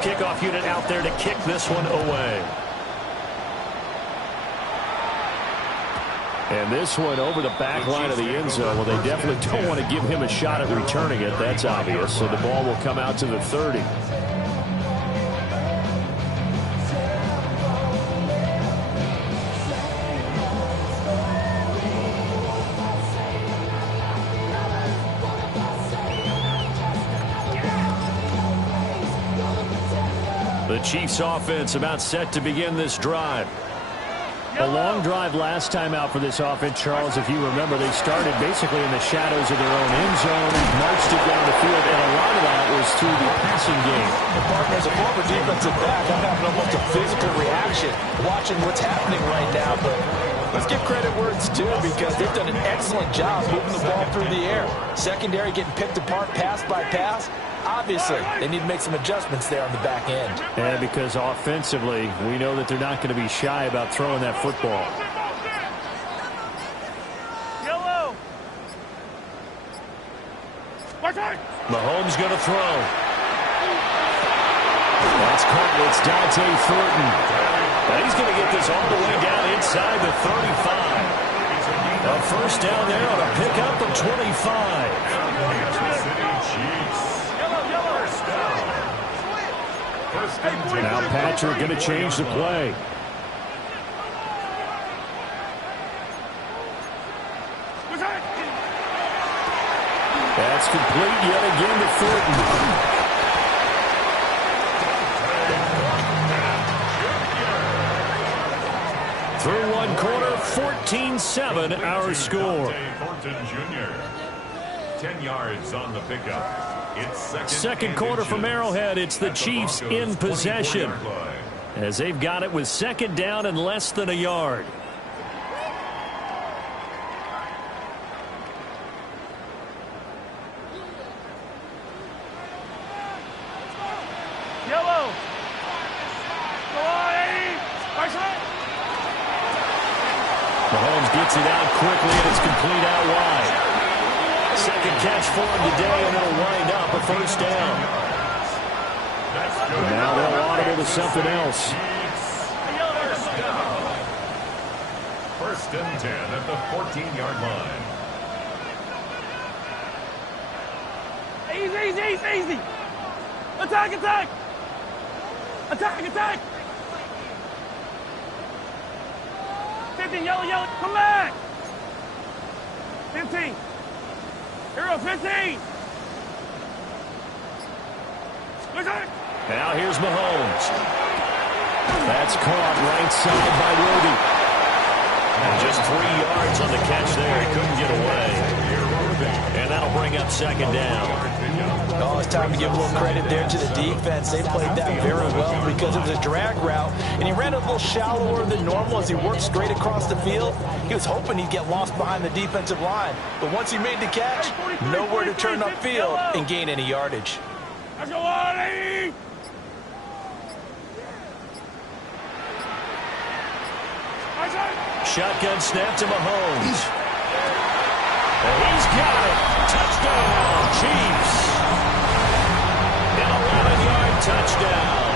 kickoff unit out there to kick this one away. And this one over the back line of the end zone. Well, they definitely don't want to give him a shot at returning it. That's obvious. So the ball will come out to the 30. The Chiefs offense about set to begin this drive. A long drive last time out for this offense, Charles. If you remember, they started basically in the shadows of their own end zone, marched it down the field, and a lot of that was through the passing game. The partner, as a former defensive back, I'm having almost a physical reaction watching what's happening right now. But let's give credit where it's due, because they've done an excellent job moving the ball through the air. Secondary getting picked apart pass by pass. Obviously, they need to make some adjustments there on the back end. And because offensively, we know that they're not going to be shy about throwing that football. Yellow. Mahomes going to throw. That's caught. It's Dante Thornton. Now he's going to get this all the way down inside the 35. A first down there on a pickup of 25. Now Patrick going to change the play. That's complete yet again to Thornton. Through one quarter, 14-7 our score. Thornton Jr. 10 yards on the pickup. Second quarter from Arrowhead. It's the Chiefs in possession, as they've got it with second down and less than a yard. Yellow. Mahomes gets it out quickly, and it's complete out wide. Second catch for him today, and it'll wind up a first down. And now they'll audible to something else. First and 10 at the 14-yard line. Easy. Attack. Attack. 15, yellow. Come back. 15. Hero 15. Now here's Mahomes. That's caught right side by Roby. And just 3 yards on the catch there. He couldn't get away. And that'll bring up second down. Oh, it's time to give a little credit there to the defense. They played that very well because it was a drag route, and he ran a little shallower than normal as he worked straight across the field. He was hoping he'd get lost behind the defensive line, but once he made the catch, nowhere to turn upfield and gain any yardage. Let's go, Artie! Shotgun snap to Mahomes. And he's got it. Touchdown, Chiefs. An 11-yard touchdown.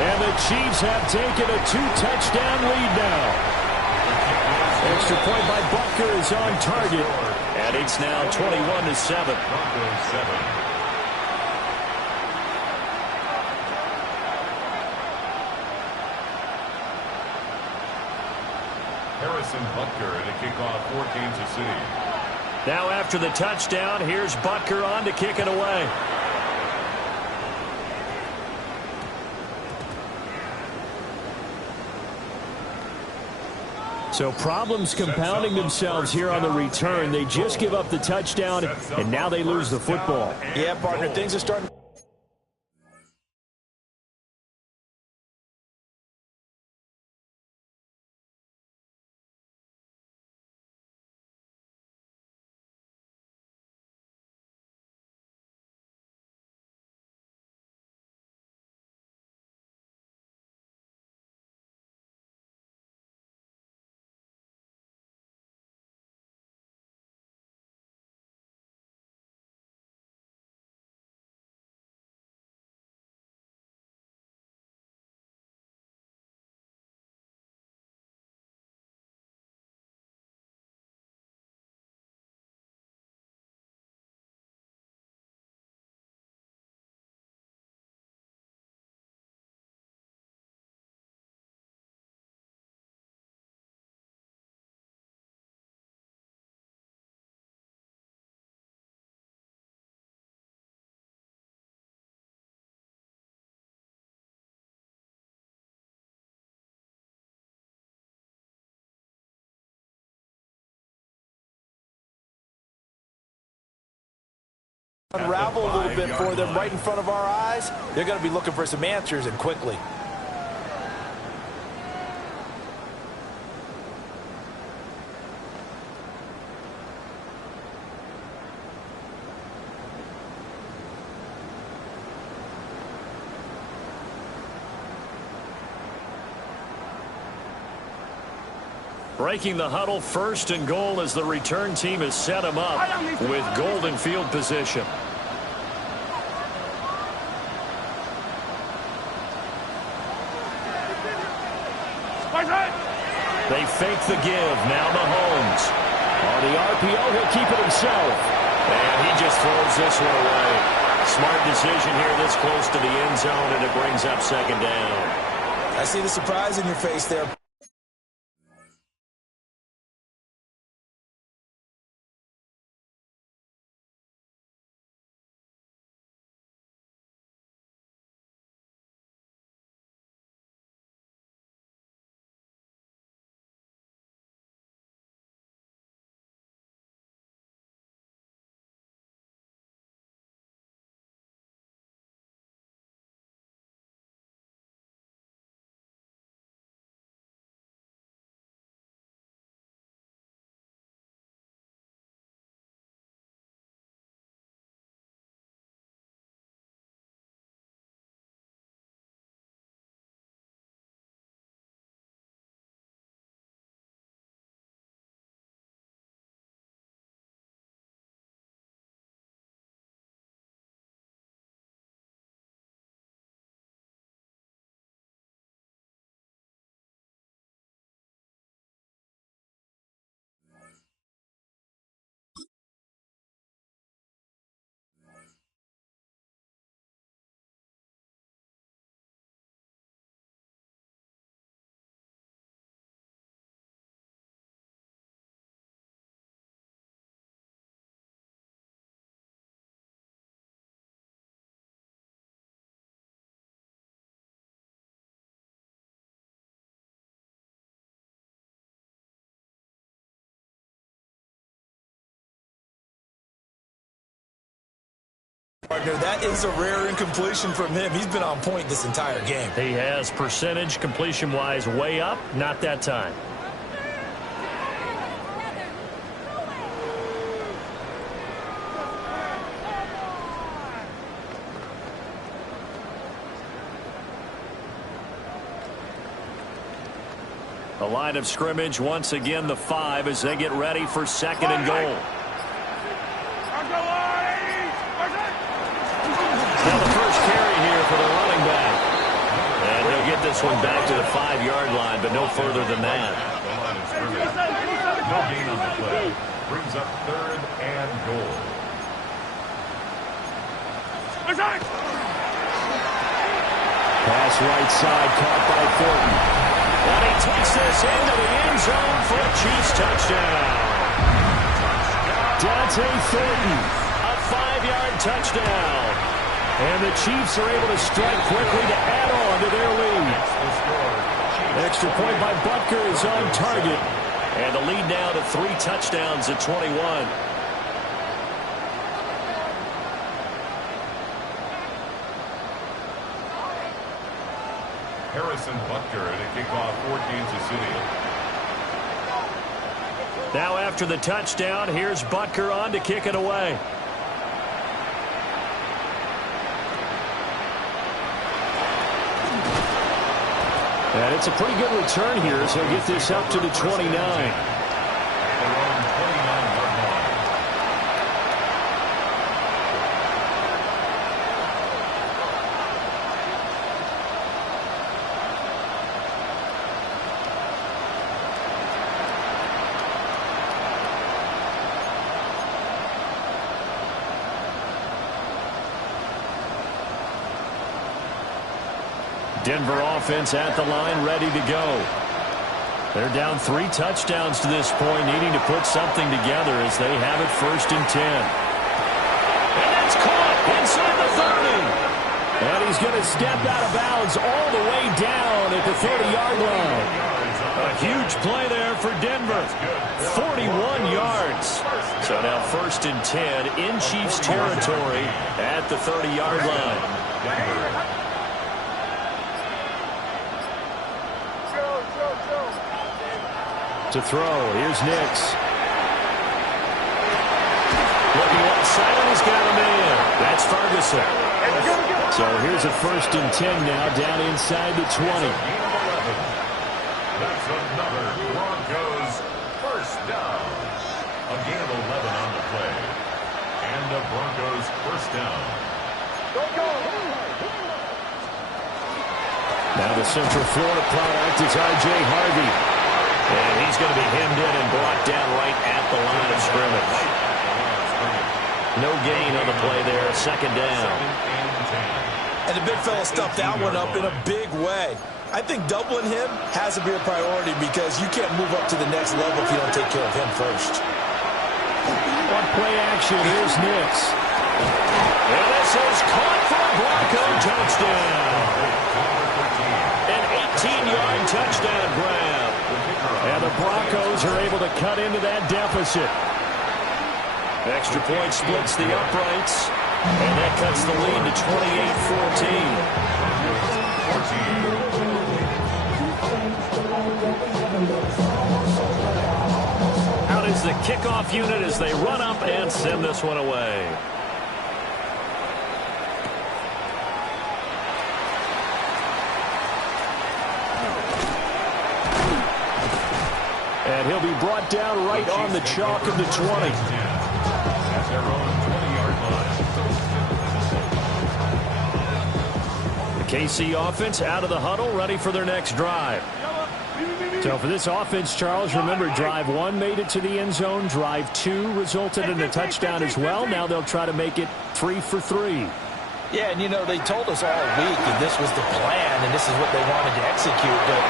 And the Chiefs have taken a 2-touchdown lead now. Extra point by Butker is on target. And it's now 21-7. Harrison Butker in a kickoff for Kansas City. Now after the touchdown, here's Butker on to kick it away. So problems compounding themselves here on the return. They just give up the touchdown, and now they lose the football. Yeah, partner, things are starting unravel a little bit for them right in front of our eyes, they're going to be looking for some answers, and quickly. Breaking the huddle, first and goal as the return team has set him up with golden field position. They fake the give. Now Mahomes. On the RPO, he'll keep it himself. And he just throws this one away. Smart decision here this close to the end zone, and it brings up second down. I see the surprise in your face there. Partner, that is a rare incompletion from him. He's been on point this entire game. He has percentage completion-wise way up, not that time. The line of scrimmage, once again, the 5 as they get ready for second and goal. Now the first carry here for the running back. And he'll get this one back to the 5-yard line, but no further than that. No gain on the play. Brings up third and goal. Pass right side, caught by Thornton. And he takes this into the end zone for a Chiefs touchdown. Dante Thornton, a 5-yard touchdown. And the Chiefs are able to strike quickly to add on to their lead. Extra point by Butker is on target. And the lead now to 3 touchdowns at 21. Harrison Butker to kick off for Kansas City. Now after the touchdown, here's Butker on to kick it away. And it's a pretty good return here, so he'll get this up to the 29. Denver offense at the line, ready to go. They're down 3 touchdowns to this point, needing to put something together as they have it first and 10. And that's caught inside the 30. And he's going to step out of bounds all the way down at the 30-yard line. A huge play there for Denver. 41 yards. So now 1st and 10 in Chiefs territory at the 30-yard line. To throw, here's Nix. Looking left side, he's got a man. That's Ferguson. So here's a 1st and 10 now, down inside the 20. That's another Broncos first down. A gain of 11 on the play. And the Broncos first down. Now the Central Florida product is R.J. Harvey. And he's going to be hemmed in and brought down right at the line of scrimmage. No gain on the play there, 2nd down. And the big fella stuffed that one up in a big way. I think doubling him has to be a priority because you can't move up to the next level if you don't take care of him first. On play action, here's Nix. And this is caught for a Bronco touchdown. An 18-yard touchdown grab. And the Broncos are able to cut into that deficit. Extra point splits the uprights. And that cuts the lead to 28-14. Out is the kickoff unit as they run up and send this one away. And he'll be brought down right on the chalk of the 20. At their own 20-yard line. The KC offense out of the huddle, ready for their next drive. So for this offense, Charles, remember, drive 1 made it to the end zone. Drive 2 resulted in a touchdown as well. Now they'll try to make it 3 for 3. Yeah, and you know, they told us all week that this was the plan and this is what they wanted to execute, but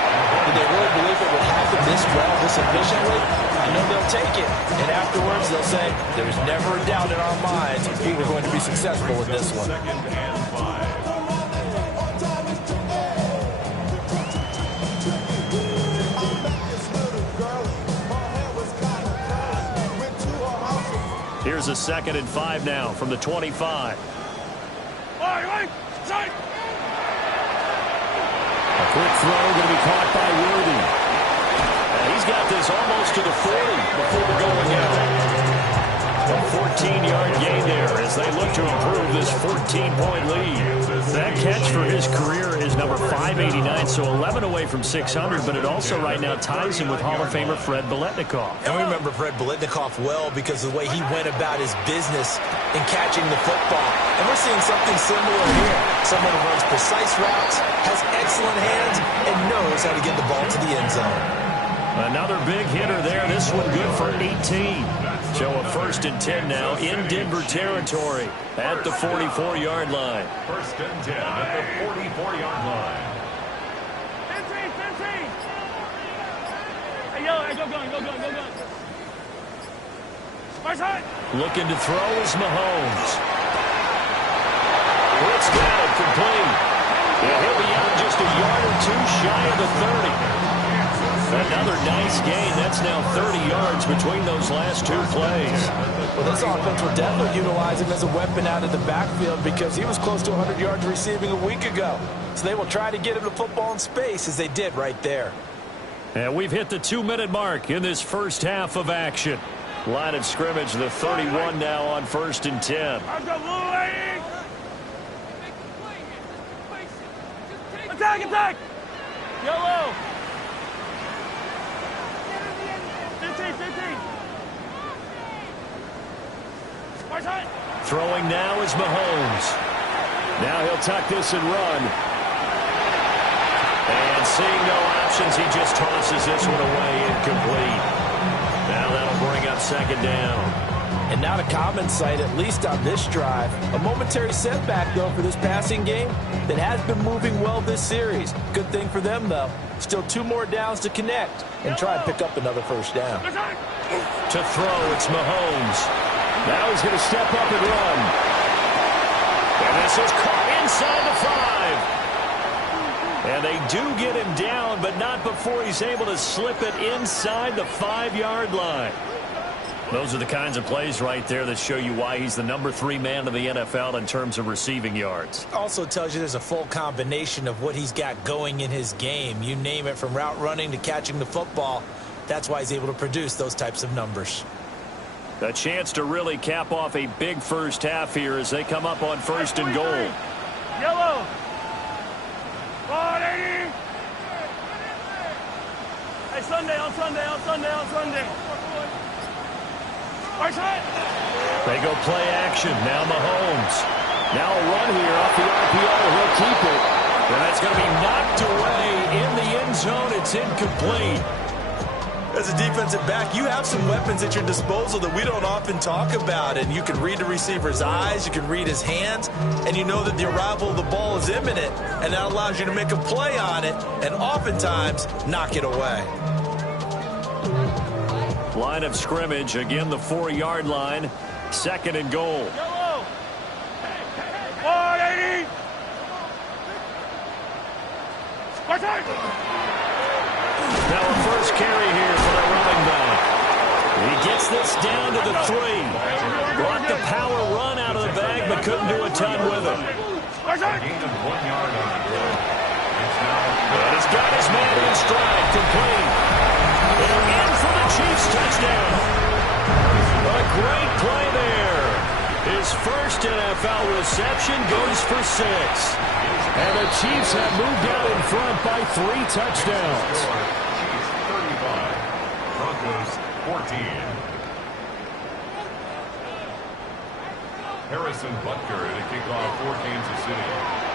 did they really believe it would happen this well, this efficiently? You know, they'll take it, and afterwards they'll say, there's never a doubt in our minds we were going to be successful with this one. 2nd and 5. Here's a 2nd and 5 now from the 25. A quick throw going to be caught by Worthy. And he's got this almost to the 40 before going out. A 14-yard gain there as they look to improve this 14-point lead. That catch for his career is number 589, so 11 away from 600, but it also right now ties him with Hall of Famer Fred Biletnikoff. And we remember Fred Biletnikoff well because of the way he went about his business in catching the football. And we're seeing something similar here. Someone who runs precise routes, has excellent hands, and knows how to get the ball to the end zone. Another big hitter there. This one good for 18. So a 1st and 10 now in Denver territory at the 44-yard line. 1st and 10 at the 44-yard line. 15. Hey, yo, go. March high. Looking to throw is Mahomes. It's got it complete. Yeah, he'll be out just a yard or 2 shy of the 30. Another nice gain. That's now 30 yards between those last 2 plays. Well, this offense will definitely utilize him as a weapon out of the backfield because he was close to 100 yards receiving a week ago. So they will try to get him the football in space as they did right there. And we've hit the 2-minute mark in this first half of action. Line of scrimmage, the 31 now on 1st and 10. Attack! Yellow! 15. Throwing now is Mahomes. Now he'll tuck this and run. And seeing no options, he just tosses this one away incomplete. Now that'll bring up 2nd down. And not a common sight, at least on this drive. A momentary setback, though, for this passing game that has been moving well this series. Good thing for them, though. Still 2 more downs to connect and try and pick up another 1st down. To throw, it's Mahomes. Now he's going to step up and run. And this is caught inside the 5. And they do get him down, but not before he's able to slip it inside the 5-yard line. Those are the kinds of plays right there that show you why he's the number 3 man of the NFL in terms of receiving yards. Also tells you there's a full combination of what he's got going in his game. You name it, from route running to catching the football. That's why he's able to produce those types of numbers. A chance to really cap off a big first half here as they come up on 1st and goal. Yellow. 180. Hey, Sunday, on Sunday, on Sunday, on Sunday. They go play action. Now Mahomes. Now a run here off the RPO. He'll keep it. And that's going to be knocked away in the end zone. It's incomplete. As a defensive back, you have some weapons at your disposal that we don't often talk about. And you can read the receiver's eyes, you can read his hands, and you know that the arrival of the ball is imminent. And that allows you to make a play on it and oftentimes knock it away. Line of scrimmage, again the 4-yard line. 2nd and goal. Yellow. 180. Now a first carry here for the running back. He gets this down to the 3. Brought the power run out of the bag, but couldn't do a ton with it. Gain of 1 yard on the play. And he's got his man in stride, complete. And in for the Chiefs touchdown. A great play there. His first NFL reception goes for 6. And the Chiefs have moved out in front by 3 touchdowns. Chiefs 35, Broncos 14. Harrison Butker to kick off for Kansas City.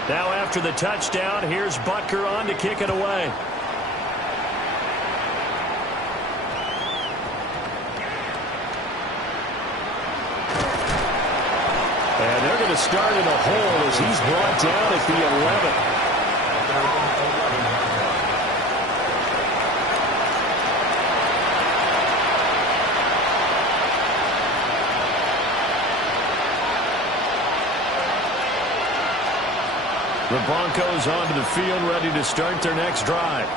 Now after the touchdown, here's Butker on to kick it away. And they're going to start in a hole as he's brought down at the 11. The Broncos onto the field, ready to start their next drive.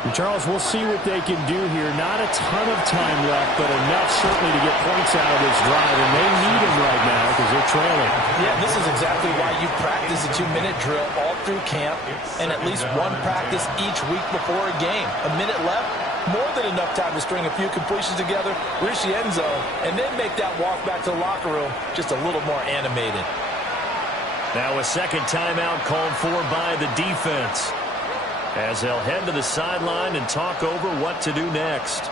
And Charles, we'll see what they can do here. Not a ton of time left, but enough certainly to get points out of this drive. And they need them right now because they're trailing. Yeah, this is exactly why you practice a 2-minute drill all through camp and at least one practice each week before a game. A minute left, more than enough time to string a few completions together, reach the end zone, and then make that walk back to the locker room just a little more animated. Now a second timeout called for by the defense, as they'll head to the sideline and talk over what to do next.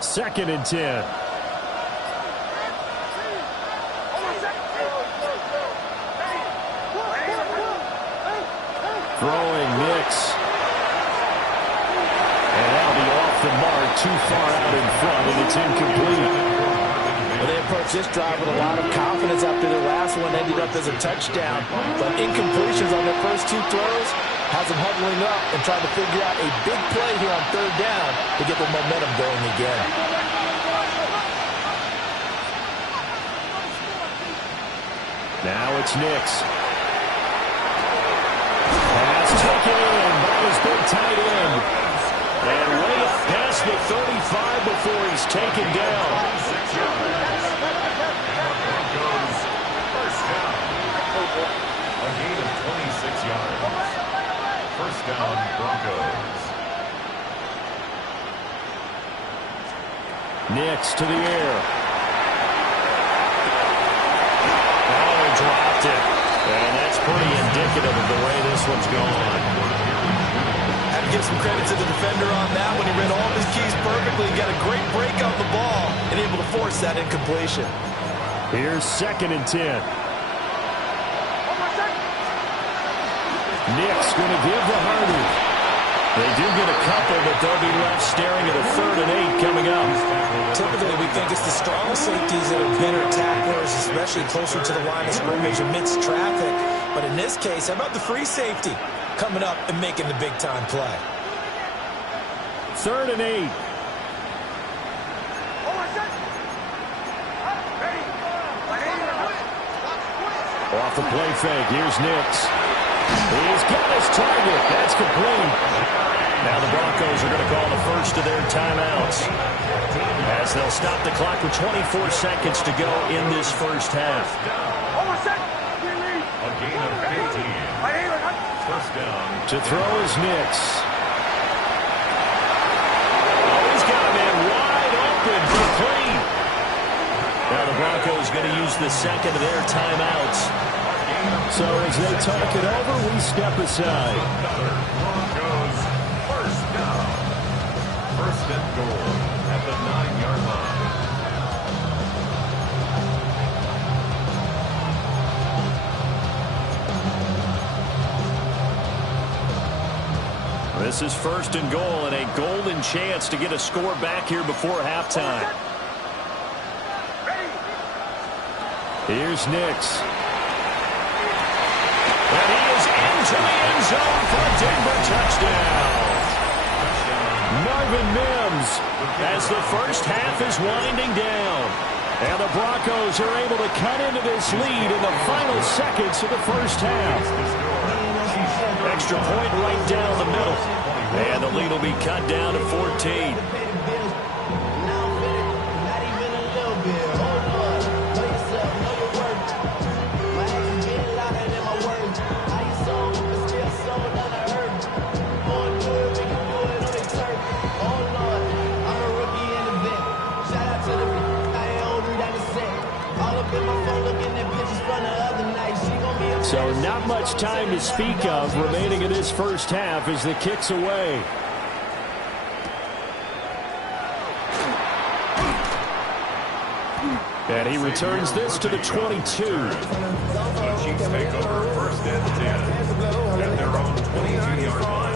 Second and 10. Throwing Nix. And that'll be off the mark, too far out in front, and it's incomplete. Well, they approached this drive with a lot of confidence after their last one ended up as a touchdown. But incompletions on their first 2 throws has them huddling up and trying to figure out a big play here on 3rd down to get the momentum going again. Now it's Nix. Pass taken in by his big tight end. And way up past the 35 before he's taken down. Broncos first down. A gain of 26 yards. First down, Broncos. Nix to the air. Oh, he dropped it. And that's pretty indicative of the way this one's gone. Have to give some credit to the defender on that when he read all of his keys perfectly. He got a great break on the ball and able to force that incompletion. Here's 2nd and 10. Nick's going to give the Hardy. They do get a couple, but they'll be left staring at a 3rd and 8 coming up. Typically, we think it's the strongest safeties that are better tacklers, especially closer to the line of scrimmage amidst traffic. But in this case, how about the free safety coming up and making the big-time play? 3rd and 8. Off the play fake. Here's Nix. He's got his target. That's complete. Now the Broncos are going to call the first of their timeouts, as they'll stop the clock with 24 seconds to go in this first half. A gain of 15. First down. To throw is Nix. Oh, he's got a man wide open for clean. Now the Broncos going to use the second of their timeouts. So as they talk it over, we step aside. Broncos first down. First and goal at the 9-yard line. This is first and goal and a golden chance to get a score back here before halftime. Here's Nix. And he is into the end zone for a Denver touchdown. Marvin Mims, As the first half is winding down. and the Broncos are able to cut into this lead in the final seconds of the first half. Extra point right down the middle. And the lead will be cut down to 14. So not much time to speak of remaining in this first half as the kick's away. And he returns this to the 22. The Chiefs take over first and 10 at their own 22-yard line.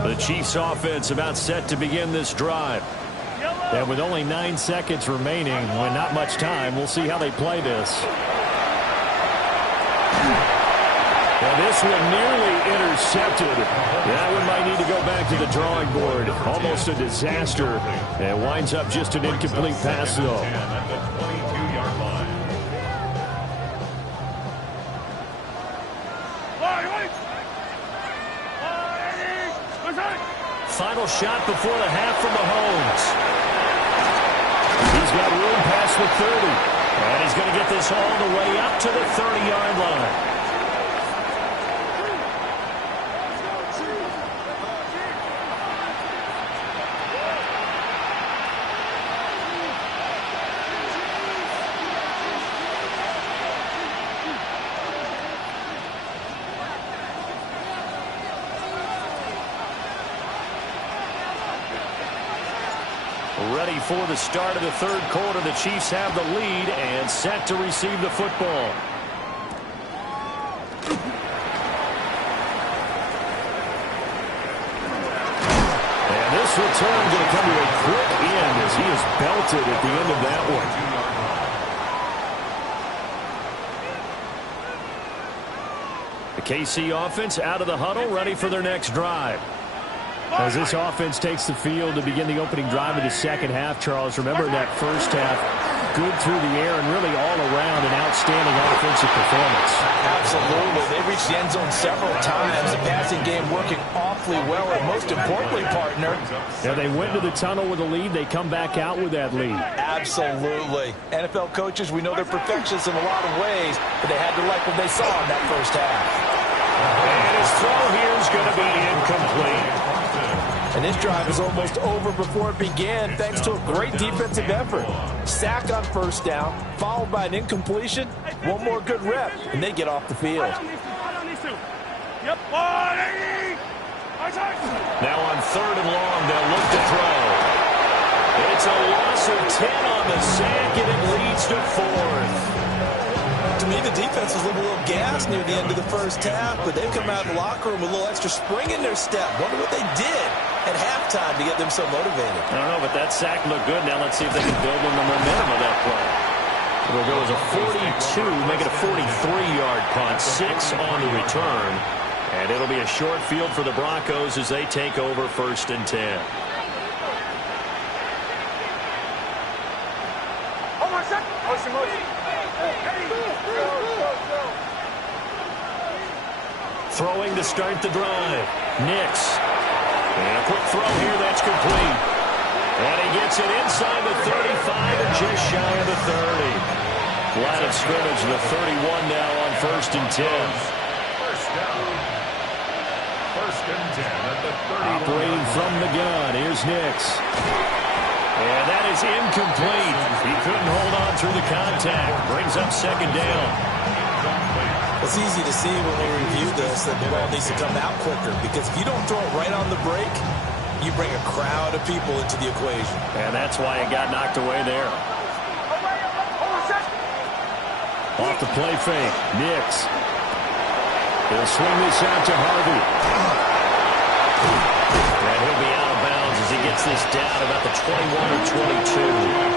The Chiefs offense about set to begin this drive. And with only 9 seconds remaining, when not much time, we'll see how they play this. And this one nearly intercepted. That one might need to go back to the drawing board. Almost a disaster. And winds up just an incomplete pass, though. At the 22-yard line. Final shot before the half from Mahomes. He's got room past the 30. And he's going to get this all the way up to the 30-yard line. Ready for the start of the third quarter. The Chiefs have the lead and set to receive the football. And this return going to come to a quick end as he is belted at the end of that one. The KC offense out of the huddle, ready for their next drive. As this offense takes the field to begin the opening drive of the second half, Charles, remember that first half, good through the air and really all around an outstanding offensive performance. Absolutely. They reached the end zone several times. The passing game working awfully well, and most importantly, partner. Yeah, they went to the tunnel with a lead. They come back out with that lead. Absolutely. NFL coaches, we know they're perfectionists in a lot of ways, but they had to like what they saw in that first half. And his throw here is going to be incomplete. And this drive is almost over before it began, thanks to a great defensive effort. Sack on first down, followed by an incompletion, one more good rep, and they get off the field. Now on third and long, they'll look to throw. It's a loss of 10 on the sack, and it leads to 4th. To me, the defense was a little gassed near the end of the first half, but they've come out of the locker room with a little extra spring in their step. Wonder what they did at halftime to get them so motivated. I don't know, but that sack looked good. Now let's see if they can build on the momentum of that play. It'll go as a 42, make it a 43-yard punt, 6 on the return. And it'll be a short field for the Broncos as they take over 1st and 10. Throwing to start the drive. Nix. And a quick throw here that's complete. And he gets it inside the 35 and just shy of the 30. Line of scrimmage, the 31 now on 1st and 10. First down. 1st and 10 at the 31. Operating from the gun. Here's Nix. And that is incomplete. He couldn't hold on through the contact. Brings up 2nd down. It's easy to see when we review this that the ball needs to come out quicker, because if you don't throw it right on the break, you bring a crowd of people into the equation. And that's why it got knocked away there. Off the play fake. Nix. He'll swing this out to Harvey. And he'll be out of bounds as he gets this down about the 21 or 22.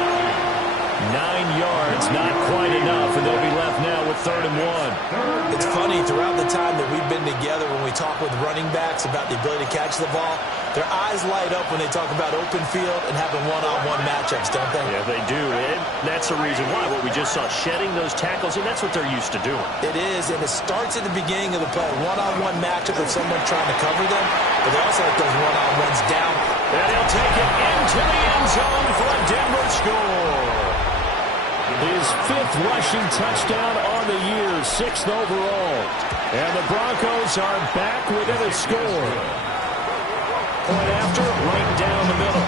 9 yards, not quite enough, and they'll be left now with 3rd and 1. It's funny, throughout the time that we've been together, when we talk with running backs about the ability to catch the ball, their eyes light up when they talk about open field and having one-on-one matchups, don't they? Yeah, they do, and that's the reason why. What we just saw, shedding those tackles, and that's what they're used to doing. It is, and it starts at the beginning of the play, one-on-one matchup with someone trying to cover them, but they also like those one-on-ones down. And he'll take it into the end zone for a Denver score. His 5th rushing touchdown on the year, 6th overall. And the Broncos are back within a score. Point after, right down the middle.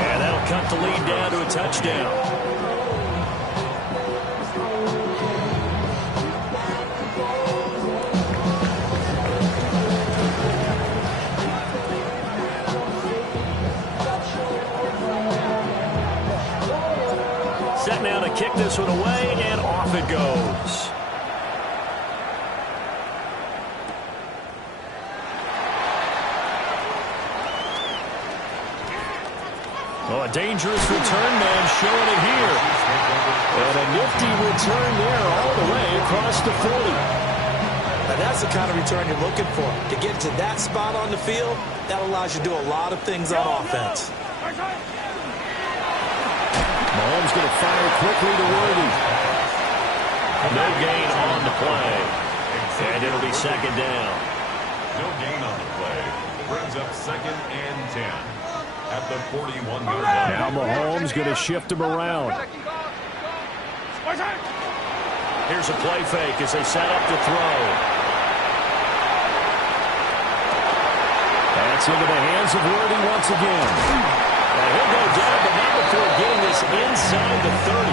And that'll cut the lead down to a touchdown. Set now to kick this one away, and off it goes. Oh, a dangerous return man showing it here. And a nifty return there all the way across the 40. Now that's the kind of return you're looking for. To get to that spot on the field, that allows you to do a lot of things on offense. Mahomes going to fire quickly to Worthy. No gain on the play. And it'll be 2nd down. No gain on the play. Brings up 2nd and 10 at the 41-yard line. Now Mahomes going to shift him around. Here's a play fake as they set up to throw. That's into the hands of Worthy once again. And he'll go down, but not before getting this inside the 30.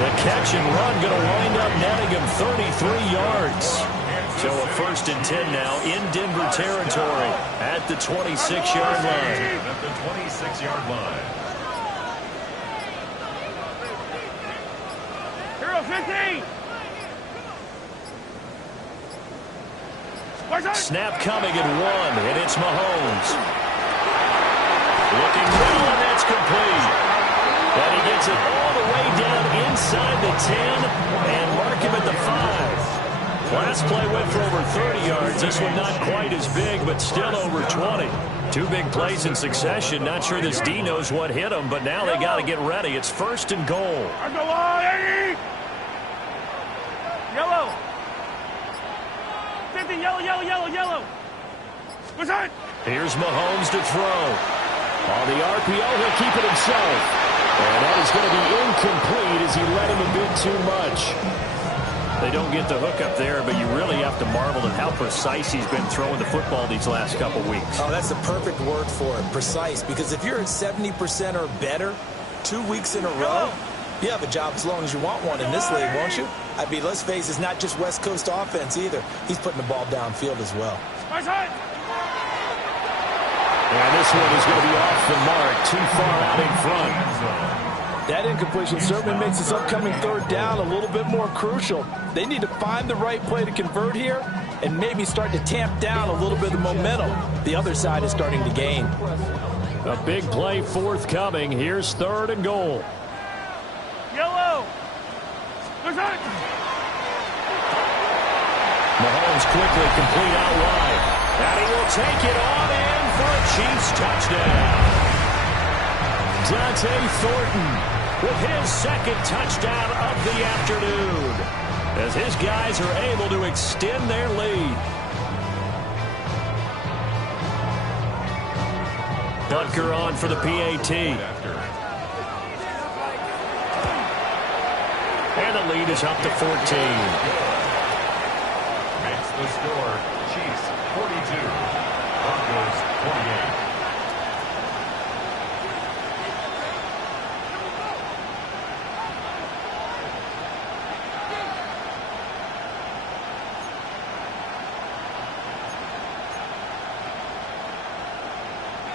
The catch and run going to wind up netting him 33 yards. So a 1st and 10 now in Denver territory at the 26-yard line. At the 26-yard line. Hero 15. Snap coming at 1, and it's Mahomes. Looking middle, and that's complete. And he gets it all the way down inside the 10 and mark him at the 5. Last play went for over 30 yards. This one not quite as big, but still over 20. 2 big plays in succession. Not sure this D knows what hit him, but now they got to get ready. It's 1st and goal. Yellow. 50, yellow. What's that? Here's Mahomes to throw. On the RPO, he'll keep it himself. And that is going to be incomplete as he led him a bit too much. They don't get the hook up there, but you really have to marvel at how precise he's been throwing the football these last couple weeks. Oh, that's the perfect word for it, precise, because if you're at 70% or better 2 weeks in a row, you have a job as long as you want one in this league, won't you? I mean, let's face it, it's not just West Coast offense either. He's putting the ball downfield as well. And this one is going to be off the mark, too far out in front. That incompletion certainly makes this upcoming third down a little bit more crucial. They need to find the right play to convert here and maybe start to tamp down a little bit of momentum the other side is starting to gain. A big play forthcoming. Here's 3rd and goal. Yellow. Present. Mahomes quickly complete out wide. And he will take it on in for a Chiefs touchdown. Dante Thornton with his 2nd touchdown of the afternoon, as his guys are able to extend their lead. Butker on for the PAT. And the lead is up to 14. Makes the score Chiefs 42, Broncos 28.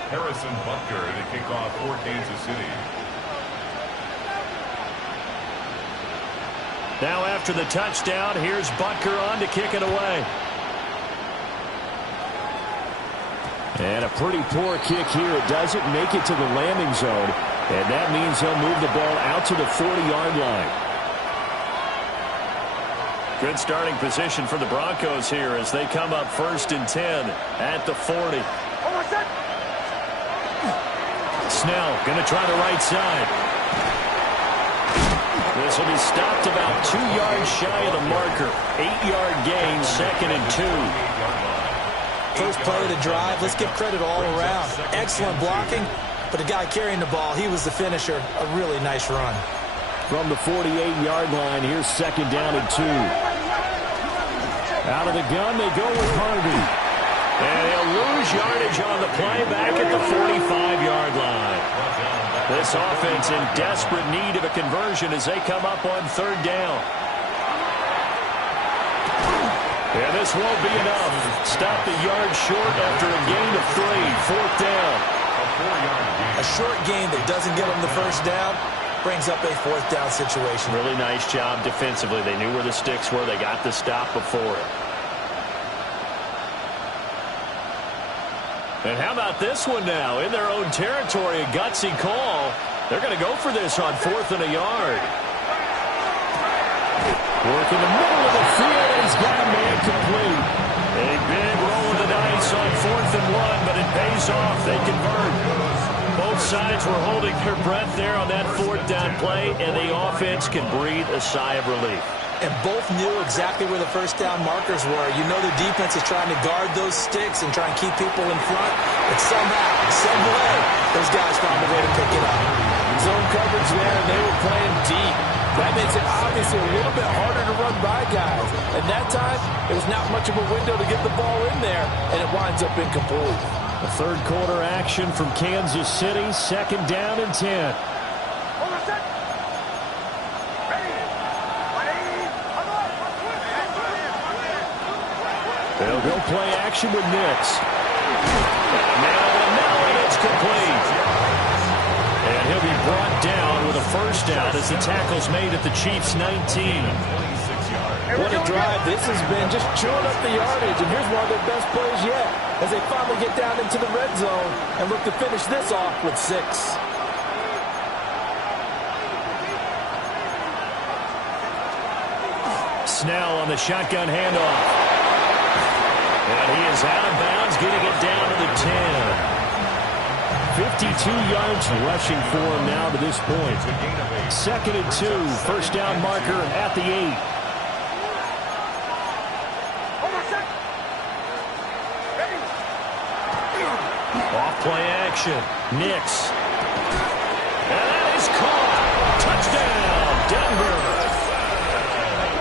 Harrison Butker to kick off for Kansas City. Now after the touchdown, here's Butker on to kick it away. And a pretty poor kick here. It doesn't make it to the landing zone. And that means he'll move the ball out to the 40-yard line. Good starting position for the Broncos here as they come up 1st and 10 at the 40. Snell going to try the right side. This will be stopped about 2 yards shy of the marker. 8-yard gain, 2nd and 2. First play of the drive, let's give credit all around. Excellent blocking, but the guy carrying the ball, he was the finisher. A really nice run. From the 48-yard line, here's 2nd down and 2. Out of the gun, they go with Harvey. And he'll lose yardage on the play back at the 45-yard line. This offense in desperate need of a conversion as they come up on 3rd down. And this won't be enough. Stop the yard short after a gain of 3. 4th down. A short gain that doesn't get them the first down brings up a 4th down situation. Really nice job defensively. They knew where the sticks were. They got the stop before it. And how about this one now? In their own territory, a gutsy call. They're going to go for this on 4th and a yard. Work in the middle of the field, and he's got a man complete. A big roll of the dice on 4th and 1, but it pays off. They convert. Both sides were holding their breath there on that 4th down play, and the offense can breathe a sigh of relief. And both knew exactly where the first down markers were. You know the defense is trying to guard those sticks and try and keep people in front. But somehow, some way, those guys found a way to pick it up. Zone coverage there, and they were playing deep. That makes it obviously a little bit harder to run by guys. And that time, there was not much of a window to get the ball in there, and it winds up incomplete. The 3rd quarter action from Kansas City, 2nd down and 10. They'll go play action with Nix. And it's complete. And he'll be brought down with a 1st down as the tackle's made at the Chiefs' 19. What a drive this has been, just chewing up the yardage. And here's one of their best plays yet as they finally get down into the red zone and look to finish this off with 6. Snell on the shotgun handoff. And he is out of bounds, getting it down to the 10. 52 yards rushing for him now to this point. 2nd and 2, 1st down marker at the 8. Off play action. Nix. And that is caught. Touchdown, Denver.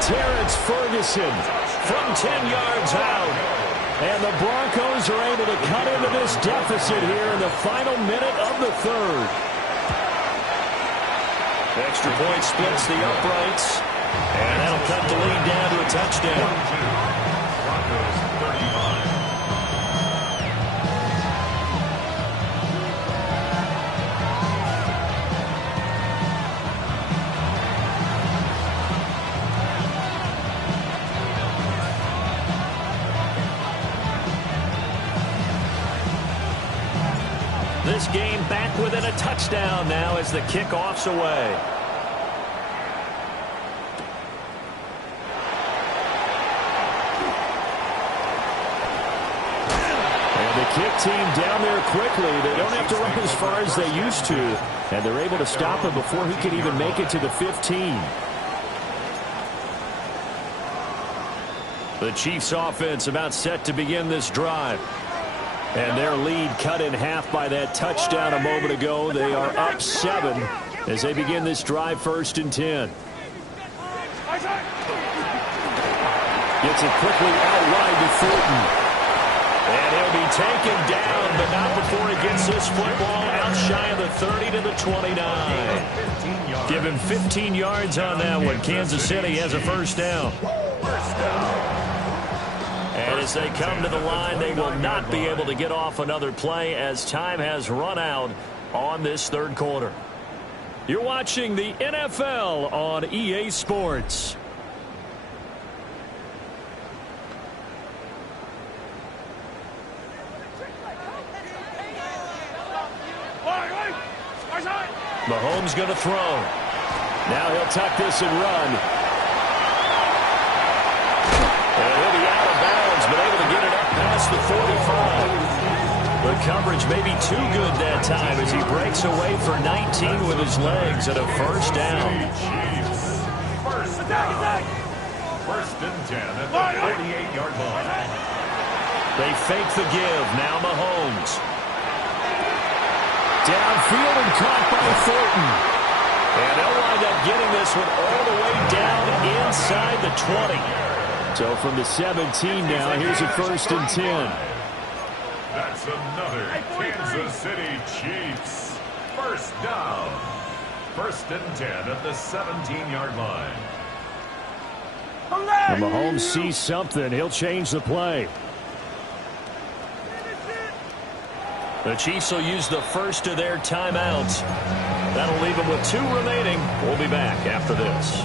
Terrence Ferguson from 10 yards out. And the Broncos are able to cut into this deficit here in the final minute of the 3rd. Extra point splits the uprights. And that'll cut the lead down to a touchdown. Broncos 35. this game back within a touchdown now as the kickoff's away. Kick team down there quickly. They don't have to run as far as they used to, and they're able to stop him before he can even make it to the 15. The Chiefs offense about set to begin this drive. And their lead cut in half by that touchdown a moment ago. They are up 7 as they begin this drive 1st and 10. Gets it quickly out wide to Thornton. And he'll be taken down, but not before he gets this football out shy of the 30 to the 29. Give him 15 yards on that one. Kansas City has a first down. And as they come to the line, they will not be able to get off another play as time has run out on this third quarter. You're watching the NFL on EA Sports. Mahomes going to throw. Now he'll tuck this and run. And he'll be out of bounds, but able to get it up past the 45. The coverage may be too good that time as he breaks away for 19 with his legs at a first down. First down. 1st and 10 at the 48-yard line. They fake the give. Now Mahomes. Downfield and caught by Thornton. And they'll wind up getting this one all the way down inside the 20. So from the 17 now, here's a 1st and 10. That's another Kansas City Chiefs. First down. 1st and 10 at the 17-yard line. And Mahomes sees something. He'll change the play. The Chiefs will use the first of their timeouts. That'll leave them with 2 remaining. We'll be back after this.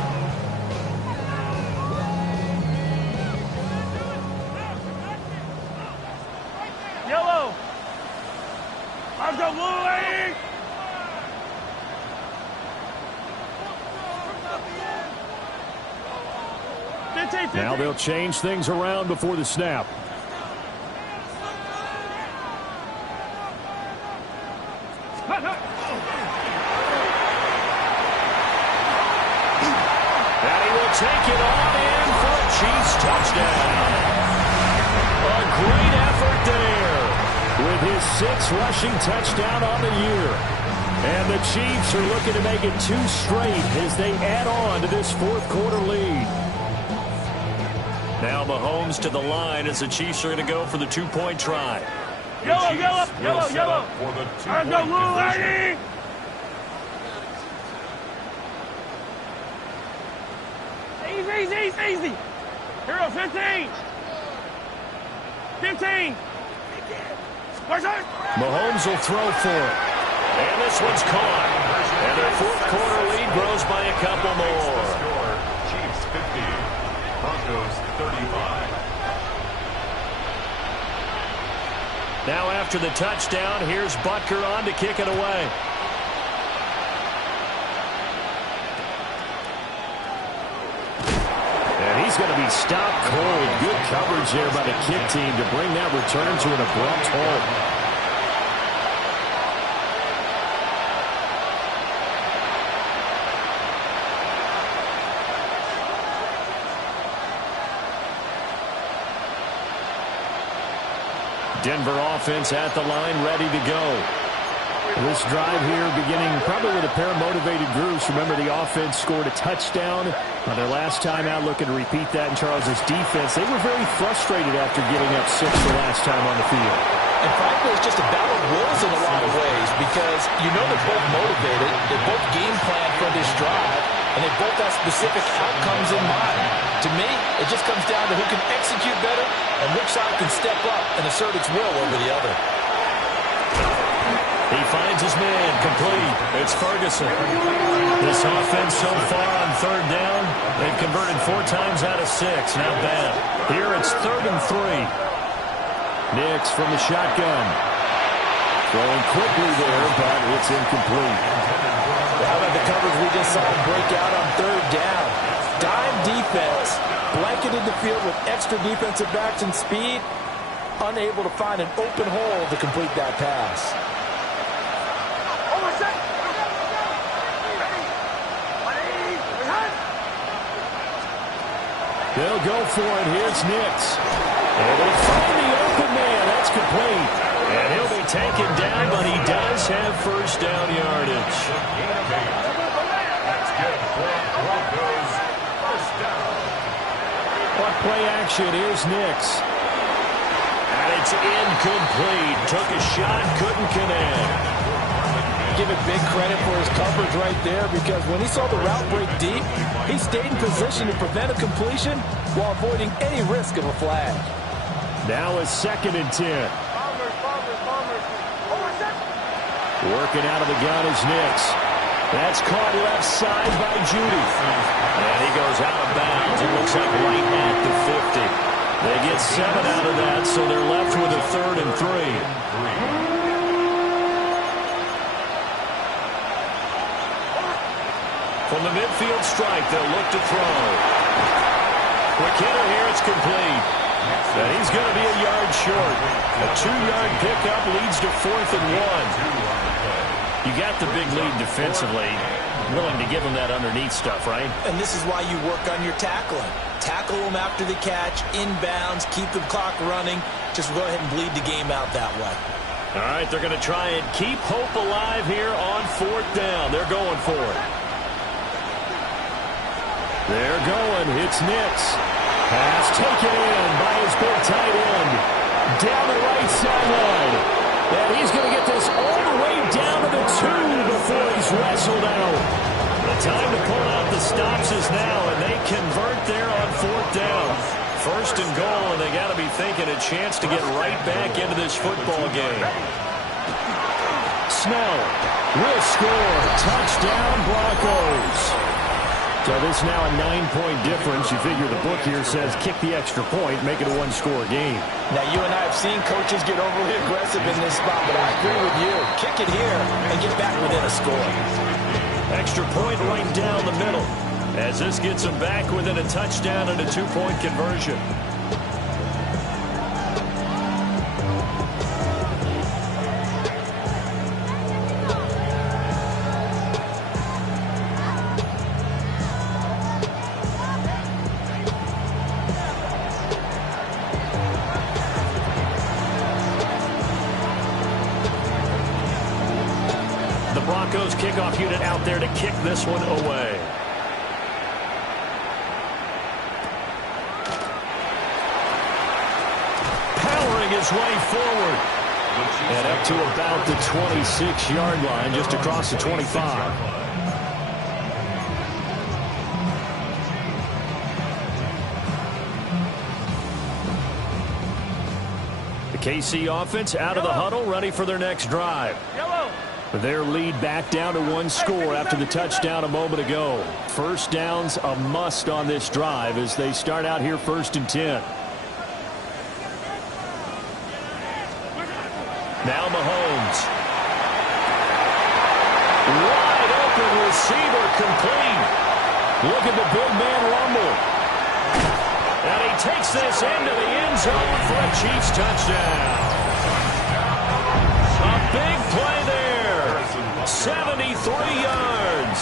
Yellow. Let's go, blue lady. Now they'll change things around before the snap. Take it on in for a Chiefs touchdown. A great effort there with his 6th rushing touchdown on the year. And the Chiefs are looking to make it 2 straight as they add on to this 4th quarter lead. Now Mahomes to the line as the Chiefs are going to go for the 2-point try. Yellow. For the 2-point conversion. Easy. Hero, 15. 15. Mahomes will throw for it. And this one's caught. And their 4th quarter lead grows by a couple more. Chiefs 50. Broncos 35. Now after the touchdown, here's Butker on to kick it away. He's going to be stopped cold. Good coverage there by the kick team to bring that return to an abrupt halt. Denver offense at the line, ready to go. This drive here beginning probably with a pair of motivated groups. Remember, the offense scored a touchdown on their last time out, looking to repeat that in Charles' defense. They were very frustrated after getting up 6 the last time on the field. And frankly, it's just a battle of wills in a lot of ways because you know they're both motivated, they both game plan for this drive, and they both have specific outcomes in mind. To me, it just comes down to who can execute better and which side can step up and assert its will over the other. He finds his man, complete. It's Ferguson. This offense so far on 3rd down, they've converted 4 times out of 6. Not bad. Here it's 3rd and 3. Nix from the shotgun. Throwing quickly there, but it's incomplete. How about the coverage we just saw him break out on third down? Dime defense, blanketed the field with extra defensive backs and speed, unable to find an open hole to complete that pass. They'll go for it. Here's Nix. And they find the open man. That's complete. And he'll be taken down, but he does have first down yardage. That's good for Broncos. First down. What play action? Here's Nix. And it's incomplete. Took a shot, couldn't connect. Give it big credit for his coverage right there, because when he saw the route break deep, he stayed in position to prevent a completion while avoiding any risk of a flag. Now a 2nd and 10. Working out of the gun is Nix. That's caught left side by Judy. And he goes out of bounds. It looks like right at the 50. They get 7 out of that, so they're left with a 3rd and 3. From the midfield strike, they'll look to throw. Quick hitter here, it's complete. And he's going to be a yard short. A 2-yard pickup leads to 4th and 1. You got the big lead defensively. Willing to give him that underneath stuff, right? And this is why you work on your tackling. Tackle them after the catch, inbounds, keep the clock running. Just go ahead and bleed the game out that way. All right, they're going to try and keep hope alive here on 4th down. They're going for it. They're going. It's Nix. Pass taken in by his big tight end. Down the right sideline. And he's going to get this all the way down to the 2 before he's wrestled out. The time to pull out the stops is now, and they convert there on 4th down. 1st and goal, and they got to be thinking a chance to get right back into this football game. Snell will score. Touchdown, Broncos. So this is now a 9-point difference. You figure the book here says kick the extra point, make it a 1-score game. Now, you and I have seen coaches get overly aggressive in this spot, but I agree with you. Kick it here and get back within a score. Extra point right down the middle, as this gets them back within a touchdown and a 2-point conversion. Broncos kickoff unit out there to kick this one away. Powering his way forward. And up to about the 26-yard line, just across the 25. The KC offense out of the huddle, ready for their next drive. Their lead back down to 1 score after the touchdown a moment ago. First down's a must on this drive as they start out here 1st and 10. Now Mahomes. Wide open receiver complete. Look at the big man rumble. And he takes this into the end zone for a Chiefs touchdown. A big play there. 73 yards.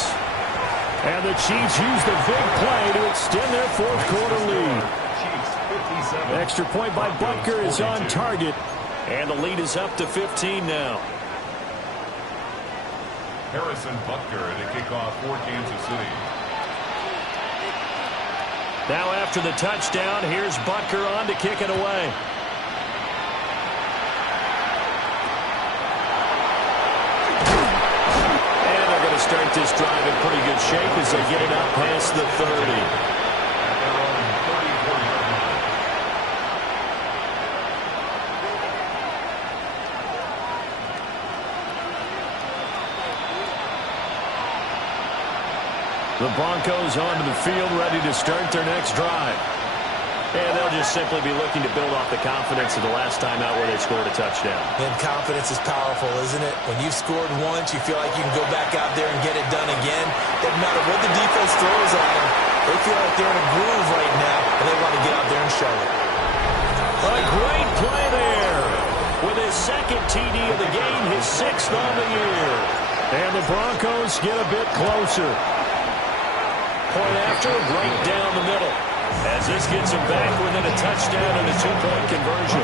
And the Chiefs use the big play to extend their 4th quarter lead. Extra point by Butker is on target. And the lead is up to 15 now. Harrison Butker to kick off for Kansas City. Now after the touchdown, here's Butker on to kick it away. Start this drive in pretty good shape as they get it up past the 30. The Broncos onto the field ready to start their next drive. And they'll just simply be looking to build off the confidence of the last time out where they scored a touchdown. And confidence is powerful, isn't it? When you've scored once, you feel like you can go back out there and get it done again. Doesn't matter what the defense throws at them. They feel like they're in a groove right now, and they want to get out there and show it. A great play there. With his second TD of the game, his 6th on the year. And the Broncos get a bit closer. Point after, right down the middle. As this gets him back within a touchdown and a 2-point conversion.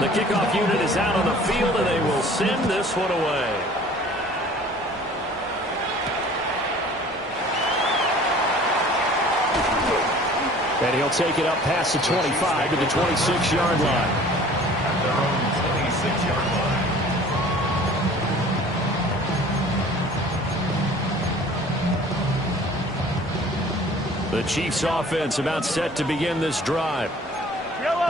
The kickoff unit is out on the field, and they will send this one away. And he'll take it up past the 25 to the 26-yard line. At their own 26-yard line. The Chiefs offense about set to begin this drive.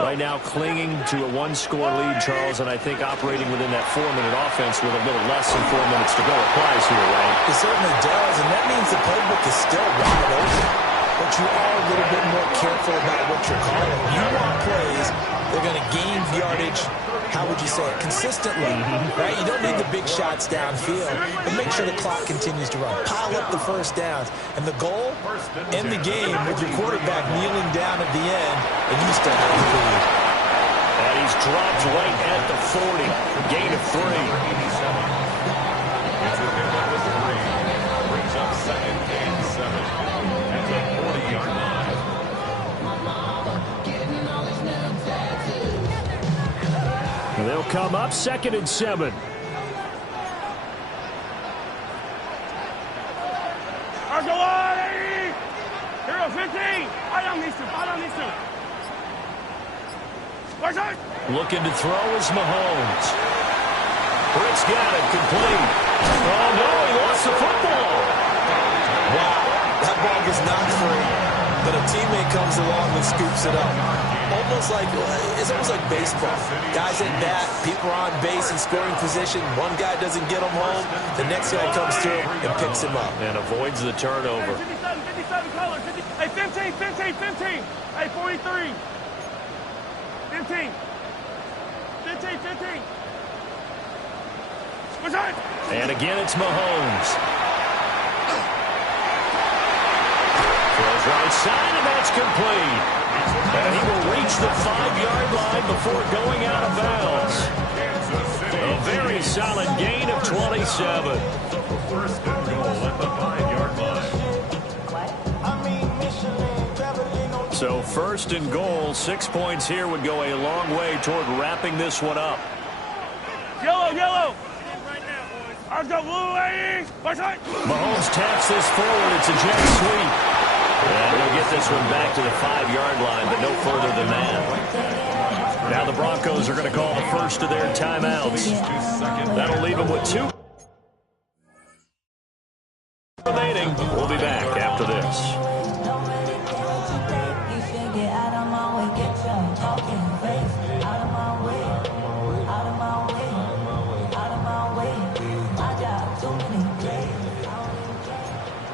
Right now clinging to a 1-score lead, Charles, and I think operating within that 4-minute offense with a little less than 4 minutes to go applies here, right? It certainly does, and that means the playbook is still wide open. But you are a little bit more careful about what you're calling. You want plays, they're going to gain yardage, how would you say it, consistently, right? You don't need the big shots downfield, but make sure the clock continues to run. Pile up the first downs. And the goal, end the game with your quarterback kneeling down at the end, and you still have the lead. And he's dropped right at the 40. Gain of 3. It's a pickup with 3. Brings up 2nd and 7. At the 40-yard line. They'll come up 2nd and 7. Hero 15. I don't need to. Looking to throw is Mahomes. Britt's got it, complete. Oh, no, he lost the football. Wow, that ball was not free, but a teammate comes along and scoops it up. It's almost like baseball. Guys at bat, people are on base in scoring position. One guy doesn't get him home. The next guy comes through and picks him up. And avoids the turnover. 57 colors. Hey, 15. Hey, 43. 15. And again, it's Mahomes. Throws right side, and that's complete. And he will reach the 5-yard line before going out of bounds. A very solid gain of 27. First and goal at the 5-yard line. So 1st and goal, 6 points here would go a long way toward wrapping this one up. Yellow. I've got blue, lady. Mahomes taps this forward. It's a jet sweep. And he'll get this one back to the 5-yard line, but no further than that. Now the Broncos are going to call the first of their timeouts. That'll leave them with 2 remaining. We'll be back after this.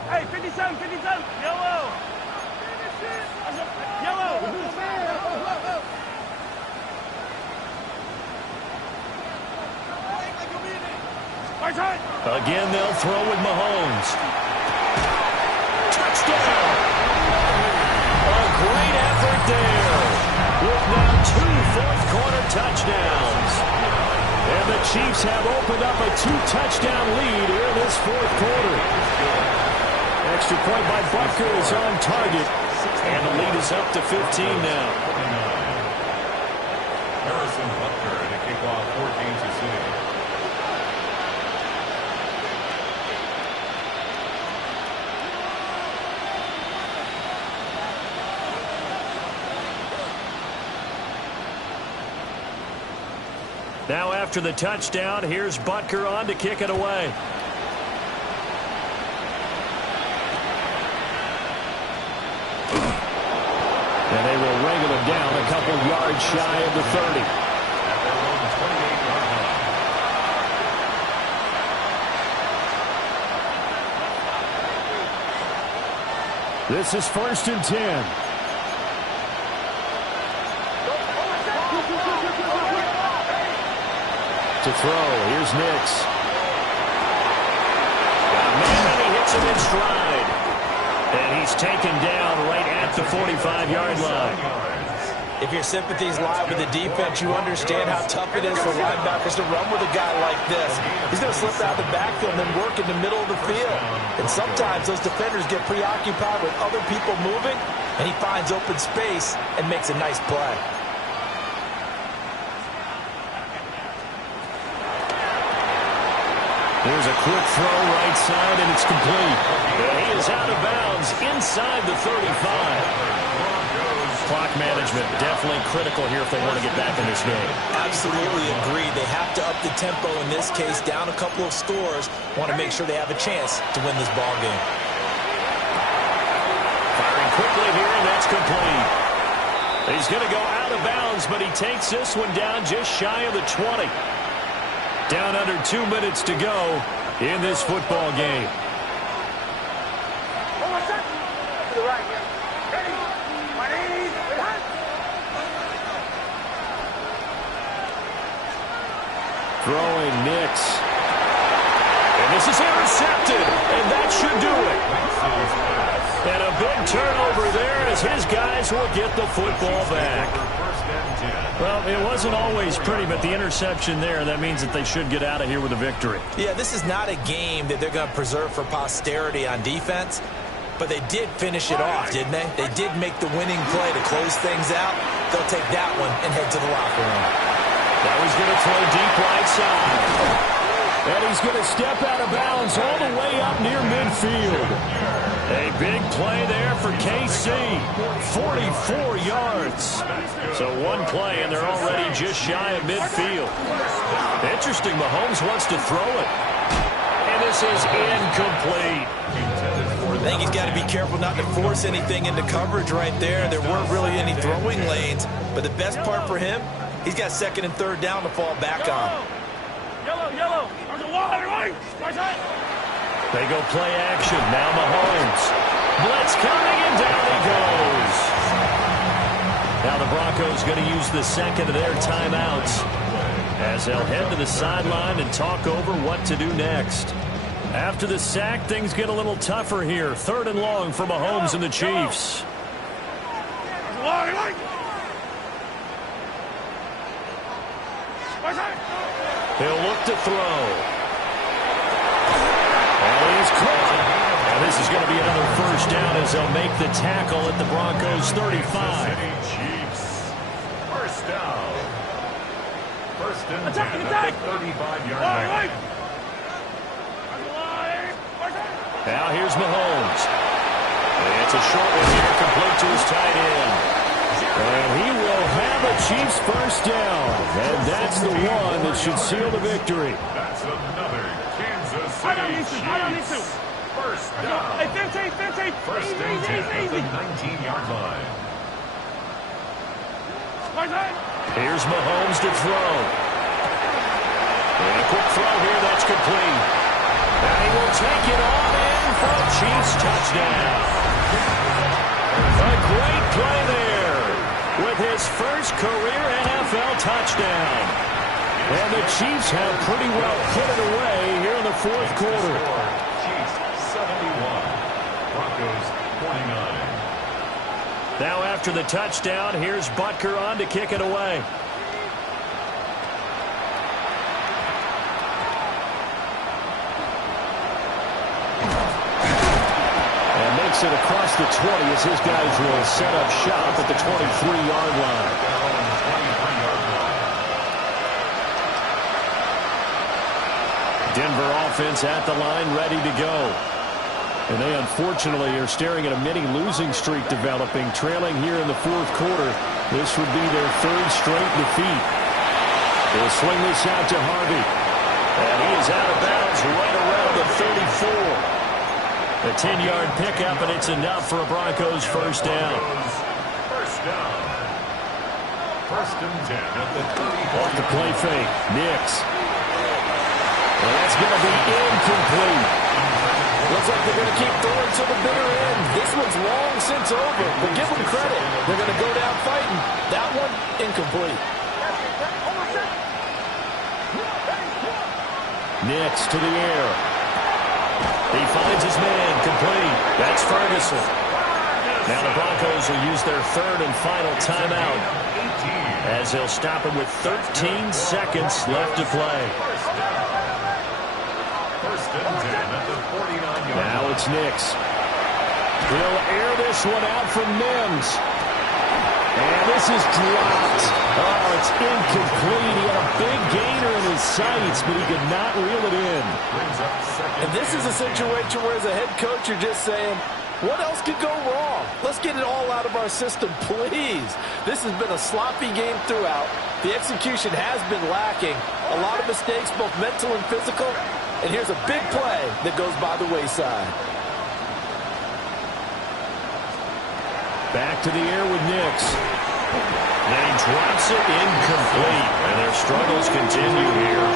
Hey, 57, yellow. Again, they'll throw with Mahomes. Touchdown! A great effort there. With now 2 fourth-quarter touchdowns. And the Chiefs have opened up a 2-touchdown lead here in this 4th quarter. Extra point by Butker is on target. And the lead is up to 15 now. Harrison Butker and a kickoff for Kansas City. Now after the touchdown, here's Butker on to kick it away. And they will wrangle him down a couple yards shy of the 30. This is 1st and 10. To throw, here's Nix. Man, he hits him in stride. And he's taken down right at the 45-yard line. If your sympathies lie with the defense, you understand how tough it is for linebackers to run with a guy like this. He's going to slip out of the backfield and then work in the middle of the field. And sometimes those defenders get preoccupied with other people moving, and he finds open space and makes a nice play. There's a quick throw right side, and it's complete. He is out of bounds inside the 35. Clock management definitely critical here if they want to get back in this game. Absolutely agree. They have to up the tempo in this case, down a couple of scores. Want to make sure they have a chance to win this ball game. Firing quickly here, and that's complete. He's going to go out of bounds, but he takes this one down just shy of the 20. Down under 2 minutes to go in this football game. Throwing Nix. And this is intercepted, and that should do it. And a big turnover there as his guys will get the football back. Well, it wasn't always pretty, but the interception there, that means that they should get out of here with a victory. Yeah, this is not a game that they're going to preserve for posterity on defense, but they did finish it off, didn't they? They did make the winning play to close things out. They'll take that one and head to the locker room. Now he's going to throw deep right side. And he's going to step out of bounds all the way up near midfield. A big play there for KC. 44 yards. So one play, and they're already just shy of midfield. Interesting, Mahomes wants to throw it. And this is incomplete. I think he's got to be careful not to force anything into coverage right there. There weren't really any throwing lanes. But the best part for him, he's got 2nd and 3rd down to fall back on. Yellow. There's a wall, right side. They go play action. Now Mahomes. Blitz coming, and down he goes. Now the Broncos going to use the second of their timeouts as they'll head to the sideline and talk over what to do next. After the sack, things get a little tougher here. 3rd and long for Mahomes and the Chiefs. He'll look to throw. And he's caught. And this is going to be another 1st down as they'll make the tackle at the Broncos 35. Chiefs. 1st down. 1st and 10 at the 35-yard line. Now here's Mahomes. It's a short one here, complete to his tight end. And he will have a Chiefs 1st down. And that's the one that should seal the victory. That's another Kansas City Chiefs. 1st down. 1st and 10 at the 19-yard line. Here's Mahomes to throw. And a quick throw here, that's complete. And he will take it on in for a Chiefs touchdown. A great play there with his 1st career NFL touchdown. And the Chiefs have pretty well put it away here in the 4th quarter. Chiefs 71. Broncos 49. Now after the touchdown, here's Butker on to kick it away. It across the 20 as his guys will set up shop at the 23-yard line. Denver offense at the line, ready to go. And they unfortunately are staring at a mini losing streak developing, trailing here in the 4th quarter. This would be their 3rd straight defeat. They'll swing this out to Harvey. And he is out of bounds right around the 34. A 10-yard pickup, and it's enough for a Broncos 1st down. 1st down. 1st and 10 at the 34. Off the play fake, Nix. And that's going to be incomplete. Looks like they're going to keep throwing to the bitter end. This one's long since over, but give them credit. They're going to go down fighting. That one, incomplete. Nix to the air. He finds his man, complete. That's Ferguson. Now the Broncos will use their third and final timeout as they'll stop it with 13 seconds left to play. First and 10 at the 49-yard line. Now it's Nix. He'll air this one out from Mims. And this is dropped. Oh, it's incomplete. He had a big gainer in his sights, but he could not reel it in. And this is a situation where as a head coach you're just saying, what else could go wrong? Let's get it all out of our system, please. This has been a sloppy game throughout. The execution has been lacking. A lot of mistakes, both mental and physical. And here's a big play that goes by the wayside. Back to the air with Nix. And he drops it incomplete. And their struggles continue here.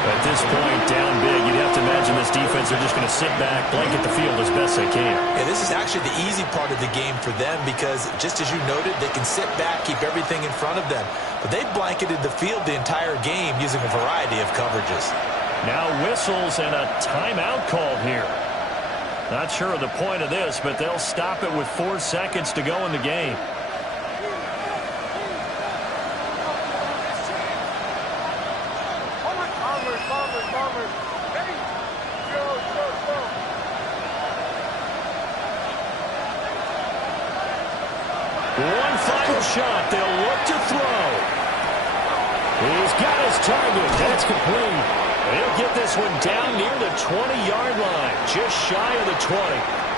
At this point, down big, you'd have to imagine this defense are just going to sit back, blanket the field as best they can. And this is actually the easy part of the game for them because, just as you noted, they can sit back, keep everything in front of them. But they blanketed the field the entire game using a variety of coverages. Now whistles and a timeout called here. Not sure of the point of this, but they'll stop it with 4 seconds to go in the game. One final shot. They'll look to throw. He's got his target. That's complete. He'll get this one down near the 20-yard line, just shy of the 20.